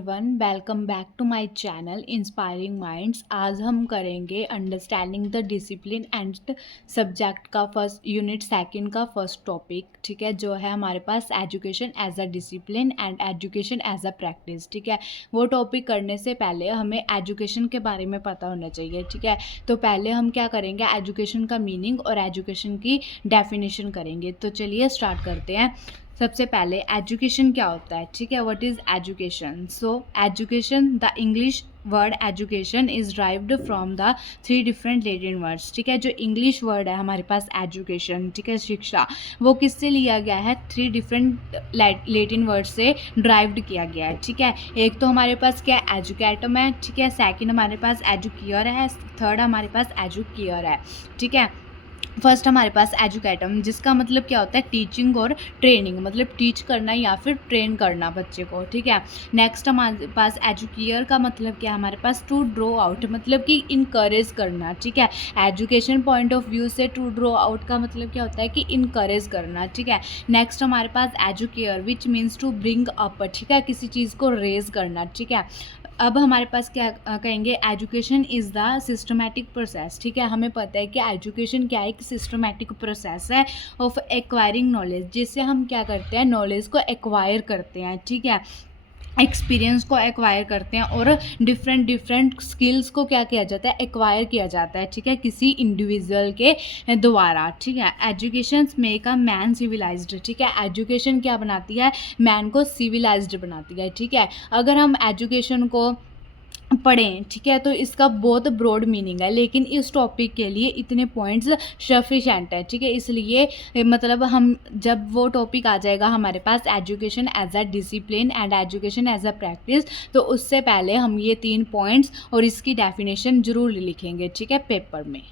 Everyone, welcome back to my channel inspiring minds. आज हम करेंगे understanding the discipline and subject का first unit second का first topic. ठीक है, जो है हमारे पास education as a discipline and education as a practice. ठीक है, वो टॉपिक करने से पहले हमें एजुकेशन के बारे में पता होना चाहिए। ठीक है, तो पहले हम क्या करेंगे, एजुकेशन का मीनिंग और एजुकेशन की डेफिनेशन करेंगे। तो चलिए स्टार्ट करते हैं। सबसे पहले एजुकेशन क्या होता है। ठीक है, what is education. So education, the English word education is derived from the 3 different Latin words. ठीक है, जो इंग्लिश वर्ड है हमारे पास एजुकेशन, ठीक है, शिक्षा, वो किससे लिया गया है, 3 डिफरेंट लैटिन वर्ड से ड्राइव्ड किया गया है। ठीक है, एक तो हमारे पास क्या है, एजुकेटम है। ठीक है, सेकंड हमारे पास एजुकियर है, थर्ड हमारे पास एजुकियर है। ठीक है, फर्स्ट हमारे पास एजुकेटम, जिसका मतलब क्या होता है, टीचिंग और ट्रेनिंग, मतलब टीच करना या फिर ट्रेन करना बच्चे को। ठीक है, नेक्स्ट हमारे पास एजुकियर का मतलब क्या है, हमारे पास टू ड्रॉ आउट, मतलब कि इनकरेज करना। ठीक है, एजुकेशन पॉइंट ऑफ व्यू से टू ड्रॉ आउट का मतलब क्या होता है कि इनकरेज करना। ठीक है, नेक्स्ट हमारे पास educare which means to bring up. ठीक है, किसी चीज़ को रेज करना। ठीक है, अब हमारे पास क्या कहेंगे, education is the systematic process. ठीक है, हमें पता है कि एजुकेशन क्या है, एक सिस्टमेटिक प्रोसेस है ऑफ एक्वायरिंग नॉलेज, जिससे हम क्या करते हैं, नॉलेज को एक्वायर करते हैं। ठीक है, एक्सपीरियंस को एक्वायर करते हैं और डिफरेंट स्किल्स को क्या किया जाता है, एक्वायर किया जाता है। ठीक है, किसी इंडिविजुअल के द्वारा। ठीक है, education make a man civilized. ठीक है, एजुकेशन क्या बनाती है, मैन को सिविलाइज्ड बनाती है। ठीक है, अगर हम एजुकेशन को पढ़ें, ठीक है, तो इसका बहुत ब्रॉड मीनिंग है, लेकिन इस टॉपिक के लिए इतने पॉइंट्स सफिशेंट है। ठीक है, इसलिए मतलब हम जब वो टॉपिक आ जाएगा हमारे पास, education as a discipline and education as a practice, तो उससे पहले हम ये 3 पॉइंट्स और इसकी डेफिनेशन ज़रूर लिखेंगे। ठीक है, पेपर में।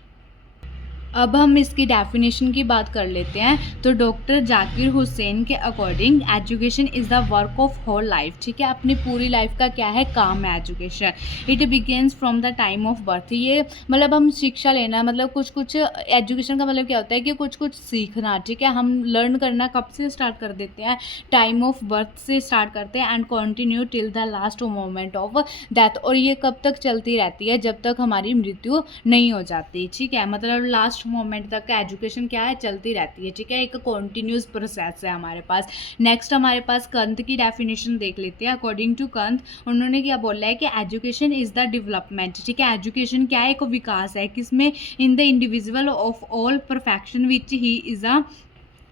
अब हम इसकी डेफिनेशन की बात कर लेते हैं। तो डॉक्टर जाकिर हुसैन के according education is the work of whole life. ठीक है, अपनी पूरी लाइफ का क्या है, काम है education. It begins from the time of birth. ये मतलब हम शिक्षा लेना, मतलब कुछ एजुकेशन का मतलब क्या होता है कि कुछ सीखना। ठीक है, हम लर्न करना कब से स्टार्ट कर देते हैं, टाइम ऑफ बर्थ से स्टार्ट करते हैं and continue till the last moment of death. और ये कब तक चलती रहती है, जब तक हमारी मृत्यु नहीं हो जाती। ठीक है, मतलब लास्ट मोमेंट तक एजुकेशन क्या है, चलती रहती है। ठीक है, एक कॉन्टिन्यूस प्रोसेस है हमारे पास। नेक्स्ट हमारे पास कंत की डेफिनेशन देख लेते हैं। अकॉर्डिंग टू कंत, उन्होंने क्या बोला है कि एजुकेशन इज द डेवलपमेंट। ठीक है, एजुकेशन क्या है, एक विकास है, किसमें, in the individual of all perfection which he is a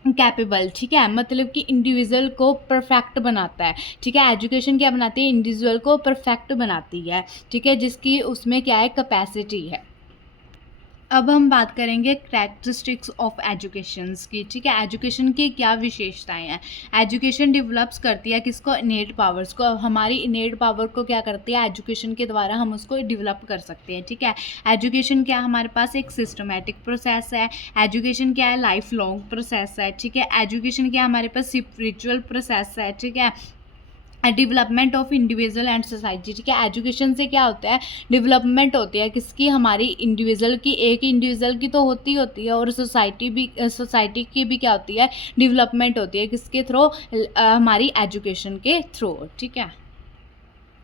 capable. ठीक है, मतलब कि इंडिविजुअल को परफेक्ट बनाता है। ठीक है, एजुकेशन क्या बनाती है, इंडिविजुअल को परफेक्ट बनाती है। ठीक है, जिसकी उसमें क्या है, कैपेसिटी है। अब हम बात करेंगे कैरेक्टरिस्टिक्स ऑफ एजुकेशंस की। ठीक है, एजुकेशन की क्या विशेषताएं हैं। एजुकेशन डेवलप्स करती है किसको, इनेट पावर्स को। हमारी इनेट पावर को क्या करती है, एजुकेशन के द्वारा हम उसको डेवलप कर सकते हैं। ठीक है, एजुकेशन क्या है, हमारे पास एक सिस्टमेटिक प्रोसेस है। एजुकेशन क्या है, लाइफ लॉन्ग प्रोसेस है। ठीक है, एजुकेशन क्या है, हमारे पास स्पिरिचुअल प्रोसेस है। ठीक है, development of individual and society. ठीक है, एजुकेशन से क्या होता है, डेवलपमेंट होती है किसकी, हमारी इंडिविजुअल की। एक इंडिविजुअल की तो होती है और सोसाइटी की भी क्या होती है, डेवलपमेंट होती है, किसके थ्रू, हमारी एजुकेशन के थ्रू। ठीक है,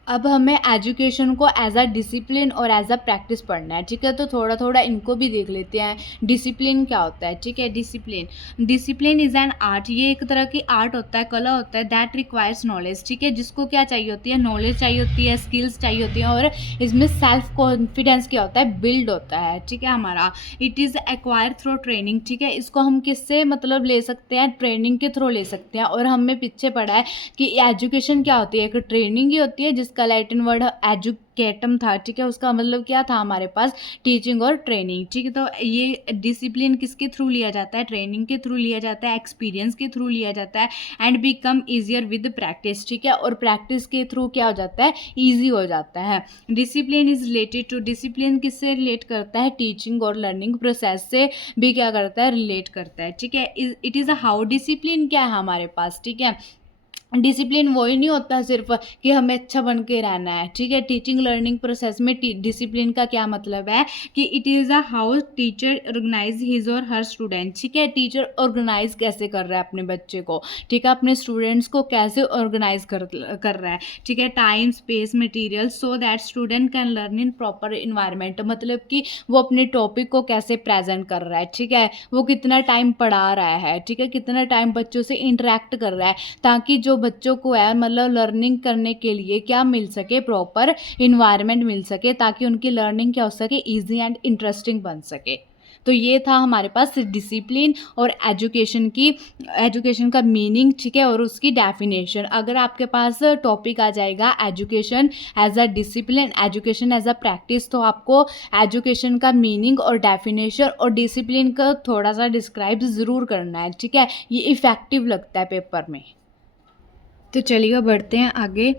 अब हमें एजुकेशन को एज अ डिसिप्लिन और एज अ प्रैक्टिस पढ़ना है। ठीक है, तो थोड़ा थोड़ा इनको भी देख लेते हैं। डिसिप्लिन क्या होता है। ठीक है, डिसिप्लिन इज़ एन आर्ट। ये एक तरह की आर्ट होता है, कला होता है, दैट रिक्वायर्स नॉलेज। ठीक है, जिसको क्या चाहिए होती है, नॉलेज चाहिए होती है, स्किल्स चाहिए होती है, और इसमें सेल्फ कॉन्फिडेंस क्या होता है, बिल्ड होता है। ठीक है, हमारा it is acquire through training. ठीक है, इसको हम किससे मतलब ले सकते हैं, ट्रेनिंग के थ्रू ले सकते हैं। और हमें पीछे पढ़ा है कि एजुकेशन क्या होती है, एक ट्रेनिंग ही होती है, जिसका लैटिन वर्ड एजुकेटम था। ठीक है, उसका मतलब क्या था हमारे पास, टीचिंग और ट्रेनिंग। ठीक है, तो ये डिसिप्लिन किसके थ्रू लिया जाता है, ट्रेनिंग के थ्रू लिया जाता है, एक्सपीरियंस के थ्रू लिया जाता है, and become easier with practice. ठीक है, और प्रैक्टिस के थ्रू क्या हो जाता है, ईजी हो जाता है। Discipline is related to, discipline किससे रिलेट करता है, टीचिंग और लर्निंग प्रोसेस से भी क्या करता है, रिलेट करता है। ठीक है, it is a how, discipline क्या है हमारे पास। ठीक है, डिसिप्लिन वही नहीं होता सिर्फ कि हमें अच्छा बन के रहना है, ठीक है। टीचिंग लर्निंग प्रोसेस में डिसिप्लिन का क्या मतलब है कि it is a how teacher organize his और हर स्टूडेंट, ठीक है। टीचर ऑर्गेनाइज कैसे कर रहा है अपने बच्चे को, ठीक है, अपने स्टूडेंट्स को कैसे ऑर्गेनाइज कर रहा है, ठीक है। Time space material so that student can learn in proper environment, मतलब कि वो अपने टॉपिक को कैसे प्रेजेंट कर रहा है, ठीक है। वो कितना टाइम पढ़ा रहा है, ठीक है, कितना टाइम बच्चों से इंटरेक्ट कर रहा है, ताकि जो बच्चों को है मतलब लर्निंग करने के लिए क्या मिल सके, प्रॉपर इन्वायरमेंट मिल सके, ताकि उनकी लर्निंग क्या हो सके, ईजी एंड इंटरेस्टिंग बन सके। तो ये था हमारे पास डिसिप्लिन और एजुकेशन का मीनिंग, ठीक है, और उसकी डेफिनेशन। अगर आपके पास टॉपिक आ जाएगा education as a discipline, education as a practice, तो आपको एजुकेशन का मीनिंग और डेफिनेशन और डिसिप्लिन का थोड़ा सा डिस्क्राइब ज़रूर करना है, ठीक है। ये इफ़ेक्टिव लगता है पेपर में। तो चलिए बढ़ते हैं आगे।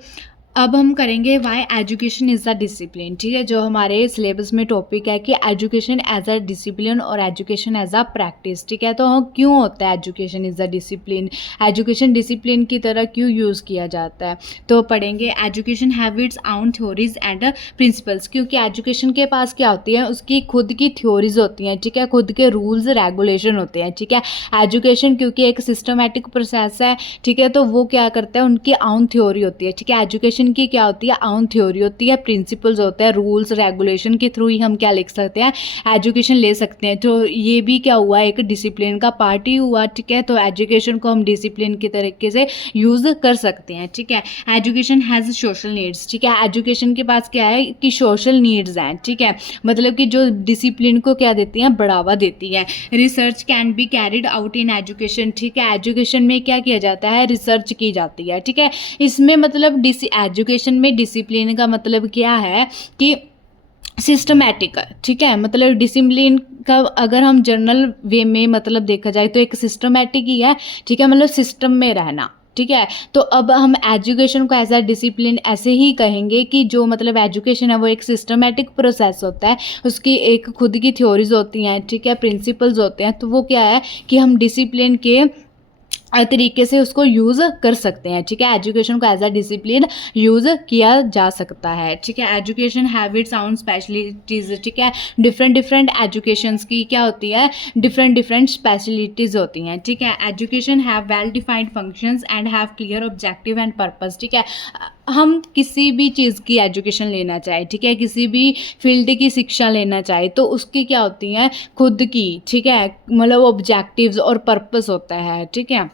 अब हम करेंगे why education is a discipline, ठीक है। जो हमारे सिलेबस में टॉपिक है कि एजुकेशन एज अ डिसिप्लिन और एजुकेशन एज अ प्रैक्टिस, ठीक है। तो क्यों होता है education is a discipline, education discipline की तरह क्यों यूज़ किया जाता है। तो पढ़ेंगे education have its own theories and principles, क्योंकि एजुकेशन के पास क्या होती है, उसकी खुद की थ्योरीज होती हैं, ठीक है, खुद के रूल्स रेगुलेशन होते हैं, ठीक है। एजुकेशन क्योंकि एक सिस्टमेटिक प्रोसेस है, ठीक है, तो वो क्या करता है, उनकी आउन थ्योरी होती है, ठीक है। एजुकेशन की क्या होती है, आउन थ्योरी होती है, प्रिंसिपल्स होते हैं, रूल्स रेगुलेशन के थ्रू ही हम क्या लिख सकते हैं, एजुकेशन ले सकते हैं। तो ये भी क्या हुआ, एक डिसिप्लिन का पार्ट ही हुआ, ठीक है। तो एजुकेशन को हम डिसिप्लिन की तरीके से यूज़ कर सकते हैं, ठीक है। एजुकेशन हैज़ सोशल नीड्स, ठीक है। एजुकेशन के पास क्या है कि सोशल नीड्स हैं, ठीक है, मतलब कि जो डिसिप्लिन को क्या देती हैं, बढ़ावा देती हैं। Research can be carried out in education, ठीक है। एजुकेशन में क्या किया जाता है, रिसर्च की जाती है, ठीक है। इसमें मतलब एजुकेशन में डिसिप्लिन का मतलब क्या है कि सिस्टमैटिक, ठीक है, मतलब डिसिप्लिन का अगर हम जनरल वे में मतलब देखा जाए तो एक सिस्टमैटिक ही है, ठीक है, मतलब सिस्टम में रहना, ठीक है। तो अब हम एजुकेशन को एज अ डिसिप्लिन ऐसे ही कहेंगे कि जो मतलब एजुकेशन है वो एक सिस्टमैटिक प्रोसेस होता है, उसकी एक खुद की थ्योरीज होती हैं, ठीक है, प्रिंसिपल्स होते हैं। तो वो क्या है कि हम डिसिप्लिन के तरीके से उसको यूज़ कर सकते हैं, ठीक है। एजुकेशन को एज अ डिसिप्लिन यूज़ किया जा सकता है, ठीक है। एजुकेशन हैबिट्स साउंड स्पेशलिटीज़, ठीक है। डिफरेंट डिफरेंट एजुकेशंस की क्या होती है, डिफरेंट डिफरेंट स्पेशलिटीज़ होती हैं, ठीक है। Education have well defined functions and have clear objective and purpose, ठीक है। हम किसी भी चीज़ की एजुकेशन लेना चाहे, ठीक है, किसी भी फील्ड की शिक्षा लेना चाहे तो उसकी क्या होती हैं, खुद की, ठीक है, मतलब ऑब्जेक्टिव्स और पर्पस होता है, ठीक है।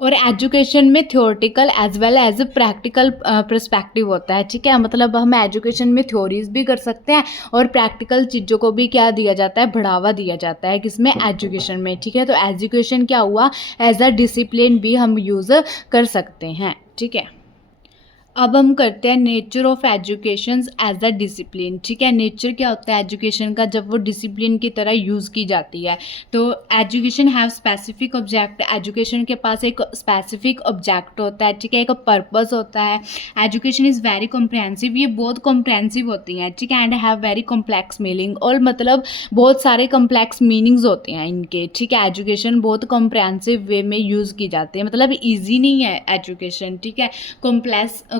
और एजुकेशन में theoretical as well as practical perspective होता है, ठीक है। मतलब हम एजुकेशन में थ्योरीज भी कर सकते हैं और प्रैक्टिकल चीज़ों को भी क्या दिया जाता है, बढ़ावा दिया जाता है, किसमें, एजुकेशन में, ठीक है। तो एजुकेशन क्या हुआ, एज अ डिसिप्लिन भी हम यूज़ कर सकते हैं, ठीक है। अब हम करते हैं nature of education as a discipline, ठीक है। नेचर क्या होता है एजुकेशन का जब वो डिसिप्लिन की तरह यूज़ की जाती है। तो education have specific object, education के पास एक स्पेसिफिक ऑब्जेक्ट होता है, ठीक है, एक पर्पस होता है। एजुकेशन इज़ वेरी कॉम्प्रहेंसिव, ये बहुत कॉम्प्रहेंसिव होती हैं, ठीक है, and have very complex meaning, और मतलब बहुत सारे कॉम्प्लेक्स मीनिंग्स होते हैं इनके, ठीक है। एजुकेशन बहुत कॉम्प्रहेंसिव वे में यूज़ की जाती है, मतलब ईजी नहीं है एजुकेशन, ठीक है,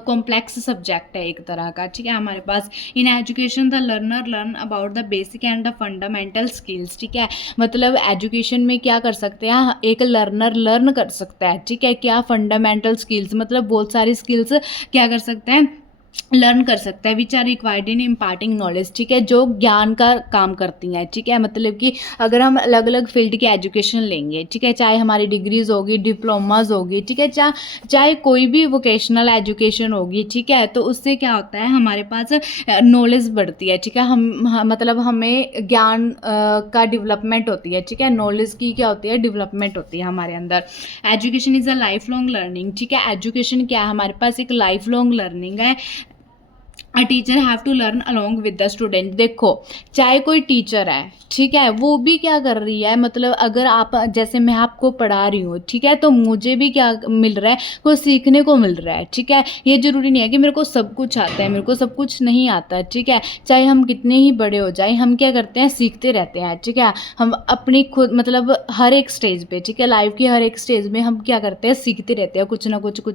कॉम्प्लेक्स सब्जेक्ट है एक तरह का, ठीक है। हमारे पास in education the learner learn about the basic and the fundamental skills, ठीक है। मतलब एजुकेशन में क्या कर सकते हैं, एक लर्नर लर्न कर सकता है, ठीक है, क्या, फंडामेंटल स्किल्स, मतलब बहुत सारी स्किल्स क्या कर सकते हैं, लर्न कर सकता है, which are required in imparting knowledge, ठीक है, जो ज्ञान का काम करती हैं, ठीक है। मतलब कि अगर हम अलग अलग फील्ड की एजुकेशन लेंगे, ठीक है, चाहे हमारी डिग्रीज होगी, डिप्लोमाज होगी, ठीक है, चाहे कोई भी वोकेशनल एजुकेशन होगी, ठीक है, तो उससे क्या होता है, हमारे पास नॉलेज बढ़ती है, ठीक है। मतलब हमें ज्ञान का डेवलपमेंट होती है, ठीक है, नॉलेज की क्या होती है, डेवलपमेंट होती है हमारे अंदर। Education is a life long learning, ठीक है। एजुकेशन क्या है, हमारे पास एक लाइफ लॉन्ग लर्निंग है। A teacher have to learn along with the student. देखो, चाहे कोई टीचर है, ठीक है, वो भी क्या कर रही है, मतलब अगर आप, जैसे मैं आपको पढ़ा रही हूँ, ठीक है, तो मुझे भी क्या मिल रहा है, कुछ सीखने को मिल रहा है, ठीक है। ये ज़रूरी नहीं है कि मेरे को सब कुछ आता है, मेरे को सब कुछ नहीं आता है, ठीक है। चाहे हम कितने ही बड़े हो जाएं, हम क्या करते हैं, सीखते रहते हैं, ठीक है। हम अपनी खुद मतलब हर एक स्टेज पे, ठीक है, लाइफ की हर एक स्टेज में हम क्या करते हैं, सीखते रहते हैं, कुछ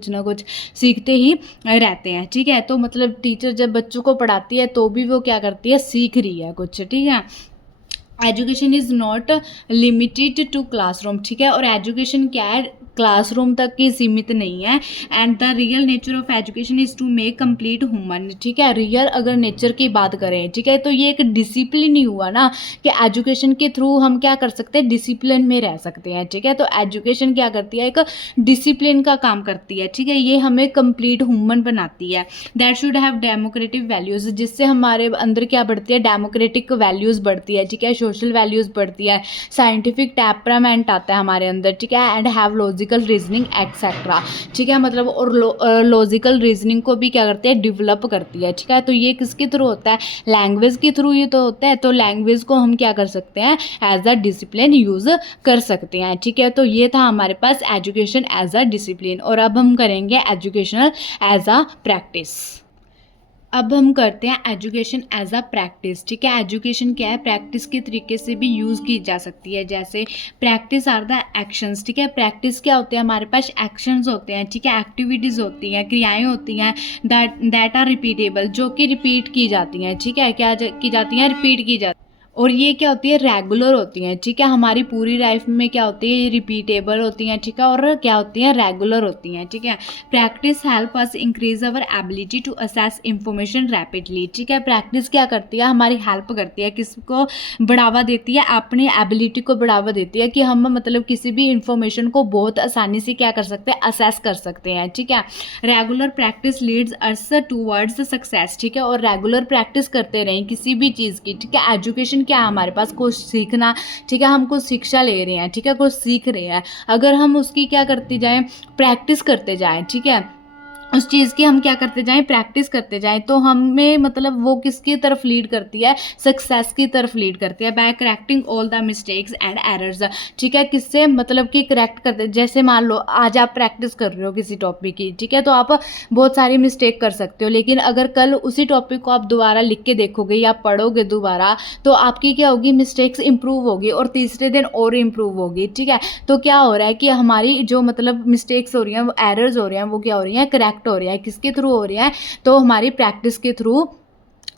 ना कुछ सीखते ही रहते हैं, ठीक है। तो मतलब टीचर जब बच्चों को पढ़ाती है तो भी वो क्या करती है, सीख रही है कुछ, ठीक है। Education is not limited to classroom, ठीक है। और एजुकेशन क्या है, क्लासरूम तक ही सीमित नहीं है। And the real nature of education is to make complete human, ठीक है। रियल अगर नेचर की बात करें, ठीक है, तो ये एक डिसिप्लिन ही हुआ ना, कि एजुकेशन के थ्रू हम क्या कर सकते हैं, डिसिप्लिन में रह सकते हैं, ठीक है। तो एजुकेशन क्या करती है, एक डिसिप्लिन का काम करती है, ठीक है। ये हमें कंप्लीट ह्यूमन बनाती है। That should have democratic values, जिससे हमारे अंदर क्या बढ़ती है, डेमोक्रेटिक वैल्यूज़ बढ़ती है, ठीक है। सोशल वैल्यूज़ बढ़ती है, साइंटिफिक टेम्परामेंट आता है हमारे अंदर, ठीक है। And have logical reasoning etcetera, ठीक है। मतलब और लॉजिकल रीजनिंग को भी क्या करती है, डेवलप करती है, ठीक है। तो ये किसके थ्रू होता है, लैंग्वेज के थ्रू ही तो होता है। तो लैंग्वेज को हम क्या कर सकते हैं, एज अ डिसिप्लिन यूज़ कर सकते हैं, ठीक है। तो ये था हमारे पास एजुकेशन एज अ डिसिप्लिन। और अब हम करेंगे एजुकेशनल एज अ प्रैक्टिस। अब हम करते हैं एजुकेशन एज अ प्रैक्टिस, ठीक है। एजुकेशन क्या है, प्रैक्टिस के तरीके से भी यूज़ की जा सकती है। जैसे प्रैक्टिस आर द एक्शंस, ठीक है। प्रैक्टिस क्या होते हैं, हमारे पास एक्शंस होते हैं, ठीक है, एक्टिविटीज़ होती हैं, क्रियाएं होती हैं, दैट आर रिपीटेबल, जो कि रिपीट की जाती हैं, ठीक है। क्या की जाती हैं, रिपीट की जाती हैं। और ये क्या होती है, रेगुलर होती हैं, ठीक है। हमारी पूरी लाइफ में क्या होती है, ये रिपीटेबल होती हैं, ठीक है। और क्या होती हैं, रेगुलर होती हैं, ठीक है। Practice help us increase our ability to assess information rapidly, ठीक है। प्रैक्टिस क्या करती है, हमारी हेल्प करती है, किसको बढ़ावा देती है, अपनी एबिलिटी को बढ़ावा देती है, कि हम मतलब किसी भी इंफॉर्मेशन को बहुत आसानी से क्या कर सकते हैं, असेस कर सकते हैं, ठीक है। Regular practice leads us towards success, ठीक है। और रेगुलर प्रैक्टिस करते रहें किसी भी चीज़ की, ठीक है। एजुकेशन क्या है, हमारे पास कुछ सीखना, ठीक है, हम कुछ शिक्षा ले रहे हैं, ठीक है, कुछ सीख रहे हैं। अगर हम उसकी क्या करते जाएं, प्रैक्टिस करते जाएं, ठीक है, उस चीज़ की हम क्या करते जाएं, प्रैक्टिस करते जाएं, तो हमें मतलब वो किसकी तरफ लीड करती है, सक्सेस की तरफ लीड करती है। By correcting all the mistakes and errors, ठीक है। किससे मतलब कि करेक्ट करते, जैसे मान लो आज आप प्रैक्टिस कर रहे हो किसी टॉपिक की, ठीक है, तो आप बहुत सारी मिस्टेक कर सकते हो, लेकिन अगर कल उसी टॉपिक को आप दोबारा लिख के देखोगे या पढ़ोगे दोबारा, तो आपकी क्या होगी, मिस्टेक्स इंप्रूव होगी, और तीसरे दिन और इंप्रूव होगी, ठीक है। तो क्या हो रहा है कि हमारी जो मतलब मिस्टेक्स हो रही हैं, वो एरर्स हो रही हैं, वो क्या हो रही हैं, करेक्ट हो रही है। किसके थ्रू हो रही है, तो हमारी प्रैक्टिस के थ्रू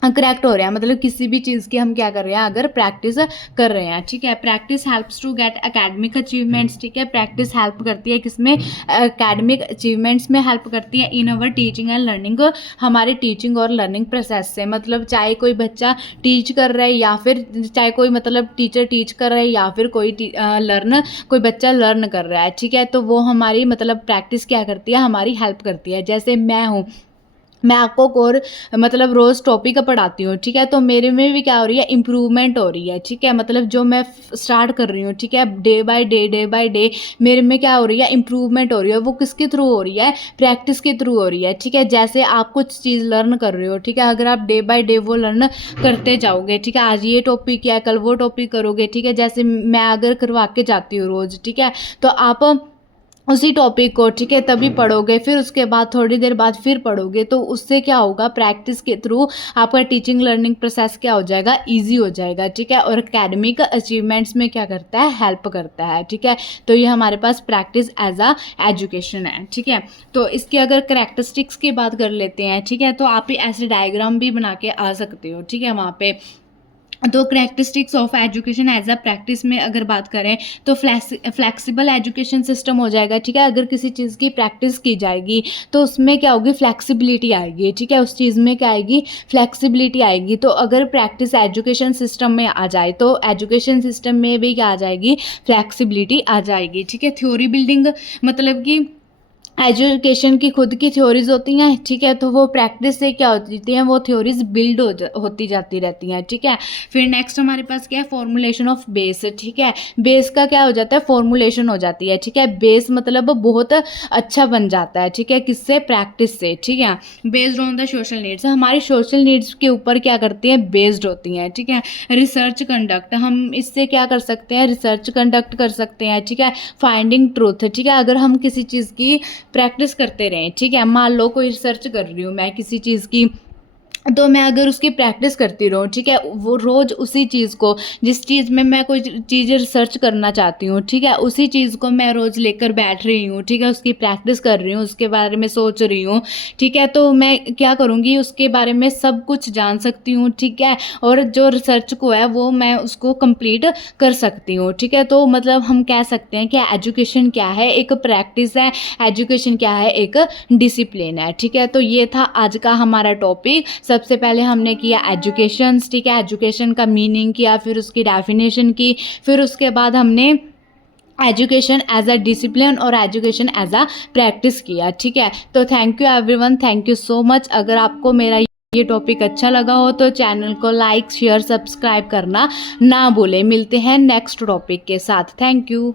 करेक्ट हो रहा है। मतलब किसी भी चीज़ की हम क्या कर रहे हैं, अगर प्रैक्टिस कर रहे हैं, ठीक है। Practice helps to get academic achievements, ठीक है। प्रैक्टिस हेल्प करती है किसमें, एकेडमिक अचीवमेंट्स में हेल्प करती है। इन अवर टीचिंग एंड लर्निंग, हमारे टीचिंग और लर्निंग प्रोसेस से, मतलब चाहे कोई बच्चा टीच कर रहा है, या फिर चाहे कोई मतलब टीचर टीच कर रहा है, या फिर कोई कोई बच्चा लर्न कर रहा है, ठीक है। तो वो हमारी मतलब प्रैक्टिस क्या करती है, हमारी हेल्प करती है। जैसे मैं हूँ, मैं आपको और मतलब रोज़ टॉपिक पढ़ाती हूँ, ठीक है, तो मेरे में भी क्या हो रही है, इम्प्रूवमेंट हो रही है, ठीक है। मतलब जो मैं स्टार्ट कर रही हूँ, ठीक है, डे बाय डे मेरे में क्या हो रही है, इम्प्रूवमेंट हो रही है। वो किसके थ्रू हो रही है, प्रैक्टिस के थ्रू हो रही है, ठीक है। जैसे आप कुछ चीज़ लर्न कर रहे हो, ठीक है, अगर आप डे बाय डे वो लर्न करते जाओगे, ठीक है, आज ये टॉपिक क्या है, कल वो टॉपिक करोगे, ठीक है। जैसे मैं अगर करवा के जाती हूँ रोज़, ठीक है, तो आप उसी टॉपिक को, ठीक है, तभी पढ़ोगे, फिर उसके बाद थोड़ी देर बाद फिर पढ़ोगे, तो उससे क्या होगा, प्रैक्टिस के थ्रू आपका टीचिंग लर्निंग प्रोसेस क्या हो जाएगा, इजी हो जाएगा, ठीक है। और एकेडमिक अचीवमेंट्स में क्या करता है, हेल्प करता है, ठीक है। तो ये हमारे पास प्रैक्टिस एज अ एजुकेशन है, ठीक है। तो इसके अगर करैक्टरिस्टिक्स की बात कर लेते हैं, ठीक है, तो आप ऐसे डायग्राम भी बना के आ सकते हो, ठीक है, वहाँ पे। तो characteristics of education as a practice में अगर बात करें, तो फ्लैक्सिबल एजुकेशन सिस्टम हो जाएगा, ठीक है। अगर किसी चीज़ की प्रैक्टिस की जाएगी तो उसमें क्या होगी, फ्लैक्सिबिलिटी आएगी, ठीक है, उस चीज़ में क्या आएगी, फ्लैक्सिबिलिटी आएगी। तो अगर प्रैक्टिस एजुकेशन सिस्टम में आ जाए, तो एजुकेशन सिस्टम में भी क्या आ जाएगी, फ्लैक्सिबिलिटी आ जाएगी, ठीक है। थ्योरी बिल्डिंग मतलब कि एजुकेशन की खुद की थ्योरीज होती हैं, ठीक है, तो वो प्रैक्टिस से क्या होती हैं, वो थ्योरीज बिल्ड होती जाती रहती हैं, ठीक है। फिर नेक्स्ट हमारे पास क्या है, फॉर्मुलेशन ऑफ बेस, ठीक है। बेस का क्या हो जाता है, फॉर्मुलेशन हो जाती है, ठीक है। बेस मतलब बहुत अच्छा बन जाता है, ठीक है, किससे, प्रैक्टिस से, ठीक है। Based on the social needs, हमारी सोशल नीड्स के ऊपर क्या करती हैं, बेस्ड होती हैं, ठीक है। रिसर्च कंडक्ट, हम इससे क्या कर सकते हैं, रिसर्च कंडक्ट कर सकते हैं, ठीक है। फाइंडिंग ट्रूथ, ठीक है, अगर हम किसी चीज़ की प्रैक्टिस करते रहें, ठीक है, मान लो कोई रिसर्च कर रही हूँ मैं किसी चीज़ की, तो मैं अगर उसकी प्रैक्टिस करती रहूँ, ठीक है, वो रोज़ उसी चीज़ को, जिस चीज़ में मैं कोई चीज़ रिसर्च करना चाहती हूँ, ठीक है, उसी चीज़ को मैं रोज़ लेकर बैठ रही हूँ, ठीक है, उसकी प्रैक्टिस कर रही हूँ, उसके बारे में सोच रही हूँ, ठीक है, तो मैं क्या करूँगी, उसके बारे में सब कुछ जान सकती हूँ, ठीक है, और जो रिसर्च को है वो मैं उसको कंप्लीट कर सकती हूँ, ठीक है। तो मतलब हम कह सकते हैं कि एजुकेशन क्या है, एक प्रैक्टिस है, एजुकेशन क्या है, एक डिसिप्लिन है, ठीक है। तो ये था आज का हमारा टॉपिक। सबसे पहले हमने किया एजुकेशन, ठीक है, एजुकेशन का मीनिंग किया, फिर उसकी डेफिनेशन की, फिर उसके बाद हमने एजुकेशन एज अ डिसिप्लिन और एजुकेशन एज अ प्रैक्टिस किया, ठीक है। तो thank you everyone, thank you so much. अगर आपको मेरा ये टॉपिक अच्छा लगा हो तो चैनल को लाइक शेयर सब्सक्राइब करना ना भूलें। मिलते हैं नेक्स्ट टॉपिक के साथ। Thank you.